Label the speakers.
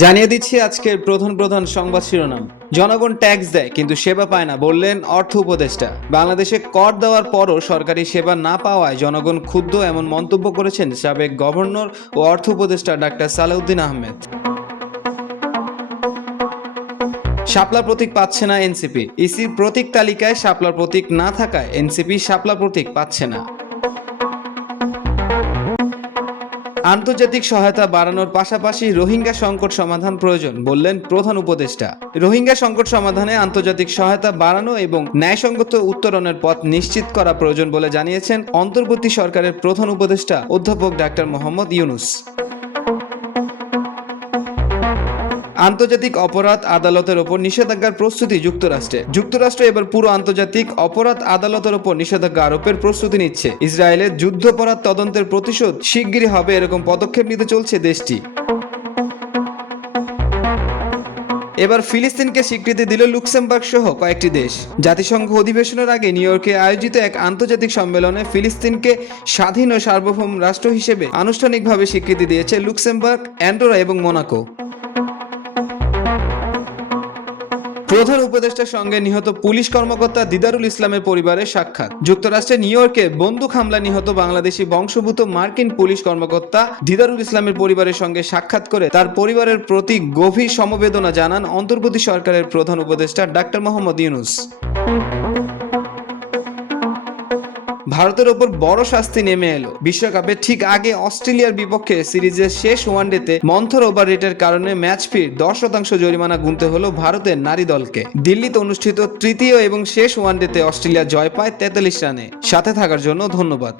Speaker 1: জানিয়ে দিচ্ছি আজকের প্রধান প্রধান সংবাদ শিরোনাম। জনগণ ট্যাক্স দেয়, কিন্তু সেবা পায় না, বললেন অর্থ উপদেষ্টা। বাংলাদেশে কর দেওয়ার পরও সরকারি সেবা না পাওয়ায় জনগণ ক্ষুব্ধ এমন মন্তব্য করেছেন সাবেক গভর্নর ও অর্থ উপদেষ্টা ডাক্তার সালাউদ্দিন আহমেদ। শাপলা প্রতীক পাচ্ছে না এনসিপি। ইসির প্রতীক তালিকায় শাপলার প্রতীক না থাকায় এনসিপি শাপলা প্রতীক পাচ্ছে না। আন্তর্জাতিক সহায়তা বাড়ানোর পাশাপাশি রোহিঙ্গা সংকট সমাধান প্রয়োজন, বললেন প্রধান উপদেষ্টা। রোহিঙ্গা সংকট সমাধানে আন্তর্জাতিক সহায়তা বাড়ানো এবং ন্যায়সঙ্গত উত্তরণের পথ নিশ্চিত করা প্রয়োজন বলে জানিয়েছেন অন্তর্বর্তী সরকারের প্রধান উপদেষ্টা অধ্যাপক ডাক্তার মোহাম্মদ ইউনুস। আন্তর্জাতিক অপরাধ আদালতের ওপর নিষেধাজ্ঞার প্রস্তুতি যুক্তরাষ্ট্রে। যুক্তরাষ্ট্র এবার পুরো আন্তর্জাতিক অপরাধ আদালতের ওপর নিষেধাজ্ঞা আরোপের প্রস্তুতি নিচ্ছে। ইসরায়েলের যুদ্ধপরাধ তদন্তের প্রতিশোধ শিগগিরই হবে এরকম পদক্ষেপ নিতে চলছে দেশটি। এবার ফিলিস্তিনকে স্বীকৃতি দিল লুক্সেমবার্গ সহ কয়েকটি দেশ। জাতিসংঘ অধিবেশনের আগে নিউ ইয়র্কে আয়োজিত এক আন্তর্জাতিক সম্মেলনে ফিলিস্তিনকে স্বাধীন ও সার্বভৌম রাষ্ট্র হিসেবে আনুষ্ঠানিকভাবে স্বীকৃতি দিয়েছে লুক্সেমবার্গ, অ্যান্ডোরা এবং মোনাকো। প্রধান উপদেষ্টার সঙ্গে নিহত পুলিশ কর্মকর্তা দিদারুল ইসলামের পরিবারের সাক্ষাৎ। যুক্তরাষ্ট্রের নিউ ইয়র্কে বন্দুক হামলা নিহত বাংলাদেশি বংশভূত মার্কিন পুলিশ কর্মকর্তা দিদারুল ইসলামের পরিবারের সঙ্গে সাক্ষাৎ করে তার পরিবারের প্রতি গভীর সমবেদনা জানান অন্তর্বর্তী সরকারের প্রধান উপদেষ্টা ডাক্তার মোহাম্মদ ইউনুস। ভারতের ওপর বড় শাস্তি নেমে এলো। বিশ্বকাপে ঠিক আগে অস্ট্রেলিয়ার বিপক্ষে সিরিজের শেষ ওয়ানডেতে মন্থর ওভার রেটের কারণে ম্যাচ ফির দশ শতাংশ জরিমানা গুনতে হলো ভারতের নারী দলকে। দিল্লিতে অনুষ্ঠিত তৃতীয় এবং শেষ ওয়ানডেতে অস্ট্রেলিয়া জয় পায় তেতাল্লিশ রানে। সাথে থাকার জন্য ধন্যবাদ।